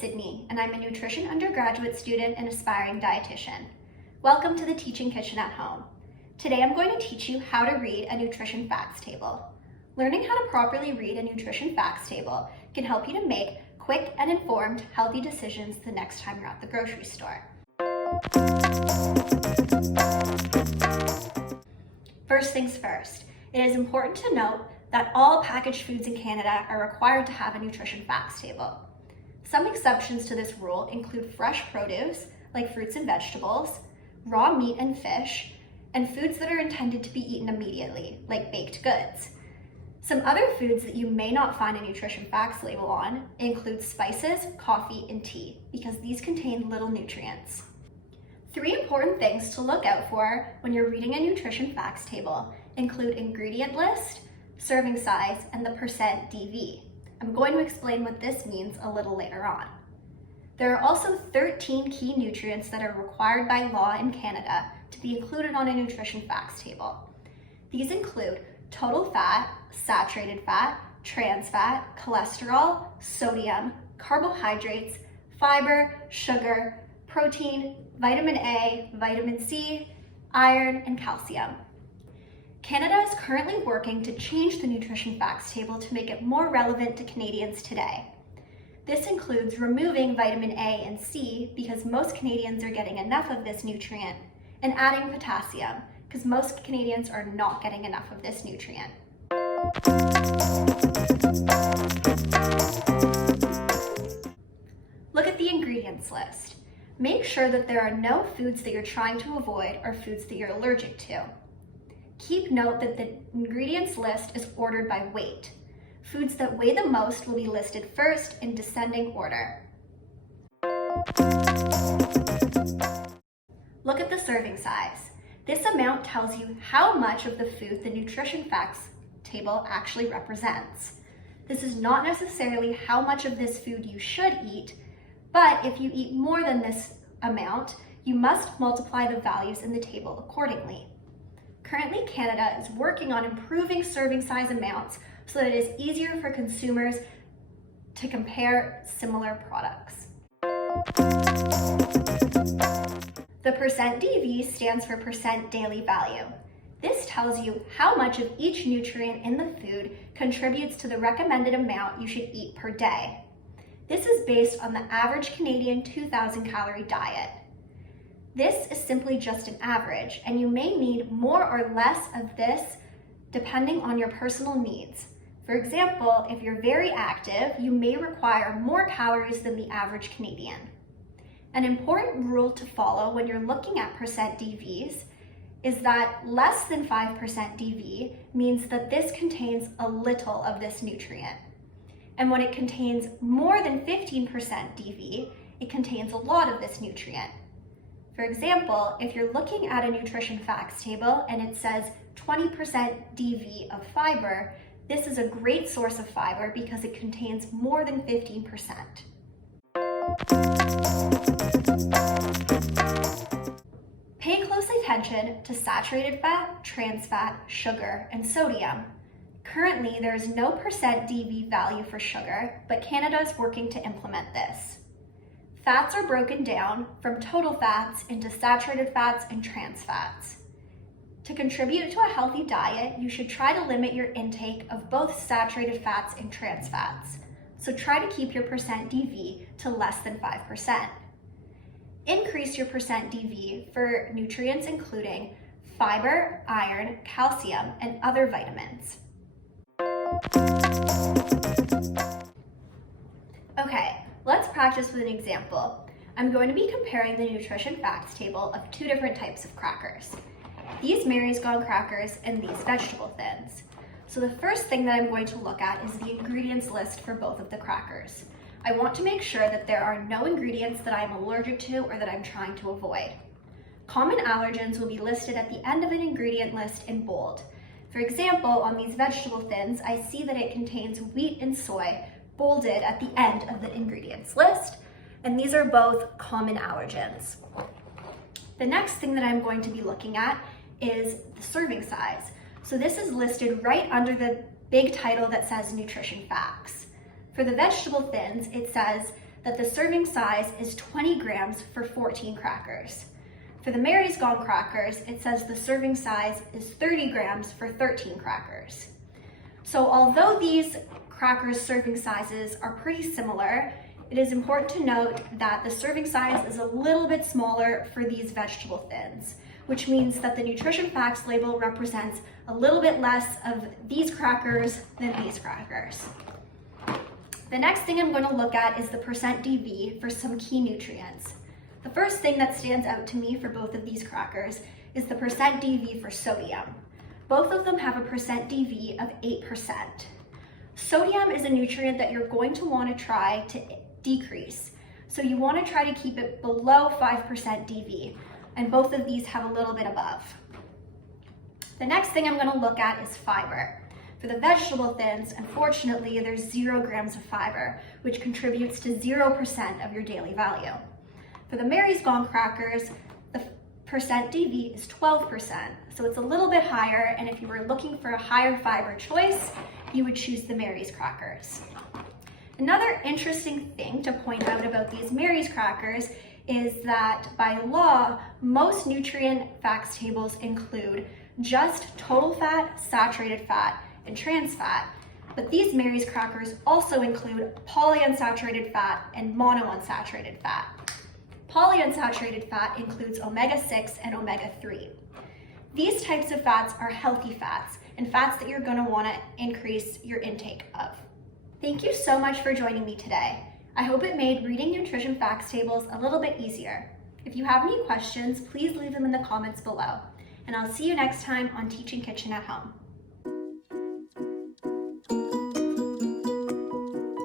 Sydney, and I'm a nutrition undergraduate student and aspiring dietitian. Welcome to the Teaching Kitchen at Home. Today I'm going to teach you how to read a nutrition facts table. Learning how to properly read a nutrition facts table can help you to make quick and informed healthy decisions the next time you're at the grocery store. First things first, it is important to note that all packaged foods in Canada are required to have a nutrition facts table. Some exceptions to this rule include fresh produce, like fruits and vegetables, raw meat and fish, and foods that are intended to be eaten immediately, like baked goods. Some other foods that you may not find a nutrition facts label on include spices, coffee, and tea, because these contain little nutrients. 3 important things to look out for when you're reading a nutrition facts table include ingredient list, serving size, and the percent DV. I'm going to explain what this means a little later on. There are also 13 key nutrients that are required by law in Canada to be included on a nutrition facts table. These include total fat, saturated fat, trans fat, cholesterol, sodium, carbohydrates, fiber, sugar, protein, vitamin A, vitamin C, iron, and calcium. Canada is currently working to change the nutrition facts table to make it more relevant to Canadians today. This includes removing vitamin A and C because most Canadians are getting enough of this nutrient, and adding potassium because most Canadians are not getting enough of this nutrient. Look at the ingredients list. Make sure that there are no foods that you're trying to avoid or foods that you're allergic to. Keep note that the ingredients list is ordered by weight. Foods that weigh the most will be listed first in descending order. Look at the serving size. This amount tells you how much of the food the nutrition facts table actually represents. This is not necessarily how much of this food you should eat, but if you eat more than this amount, you must multiply the values in the table accordingly. Currently, Canada is working on improving serving size amounts so that it is easier for consumers to compare similar products. The percent DV stands for percent daily value. This tells you how much of each nutrient in the food contributes to the recommended amount you should eat per day. This is based on the average Canadian 2,000 calorie diet. This is simply just an average, and you may need more or less of this depending on your personal needs. For example, if you're very active, you may require more calories than the average Canadian. An important rule to follow when you're looking at percent DVs is that less than 5% DV means that this contains a little of this nutrient. And when it contains more than 15% DV, it contains a lot of this nutrient. For example, if you're looking at a nutrition facts table and it says 20% DV of fiber, this is a great source of fiber because it contains more than 15%. Pay close attention to saturated fat, trans fat, sugar, and sodium. Currently, there is no percent DV value for sugar, but Canada is working to implement this. Fats are broken down from total fats into saturated fats and trans fats. To contribute to a healthy diet, you should try to limit your intake of both saturated fats and trans fats. So try to keep your percent DV to less than 5%. Increase your percent DV for nutrients including fiber, iron, calcium, and other vitamins. Okay, let's practice with an example. I'm going to be comparing the nutrition facts table of 2 different types of crackers. These Mary's Gone crackers and these vegetable thins. So the first thing that I'm going to look at is the ingredients list for both of the crackers. I want to make sure that there are no ingredients that I'm allergic to or that I'm trying to avoid. Common allergens will be listed at the end of an ingredient list in bold. For example, on these vegetable thins, I see that it contains wheat and soy bolded at the end of the ingredients list, and these are both common allergens. The next thing that I'm going to be looking at is the serving size. So this is listed right under the big title that says nutrition facts. For the vegetable thins, it says that the serving size is 20 grams for 14 crackers. For the Mary's Gone crackers, it says the serving size is 30 grams for 13 crackers. So although these crackers' serving sizes are pretty similar, it is important to note that the serving size is a little bit smaller for these vegetable thins, which means that the nutrition facts label represents a little bit less of these crackers than these crackers. The next thing I'm going to look at is the percent DV for some key nutrients. The first thing that stands out to me for both of these crackers is the percent DV for sodium. Both of them have a percent DV of 8%. Sodium is a nutrient that you're going to want to try to decrease. So you want to try to keep it below 5% DV, and both of these have a little bit above. The next thing I'm going to look at is fiber. For the vegetable thins, unfortunately, there's 0 grams of fiber, which contributes to 0% of your daily value. For the Mary's Gone crackers, the percent DV is 12%, so it's a little bit higher, and if you were looking for a higher fiber choice, you would choose the Mary's crackers. Another interesting thing to point out about these Mary's crackers is that by law, most nutrient facts tables include just total fat, saturated fat, and trans fat, but these Mary's crackers also include polyunsaturated fat and monounsaturated fat. Polyunsaturated fat includes omega-6 and omega-3. These types of fats are healthy fats and fats that you're going to want to increase your intake of. Thank you so much for joining me today. I hope it made reading nutrition facts tables a little bit easier. If you have any questions, please leave them in the comments below. And I'll see you next time on Teaching Kitchen at Home.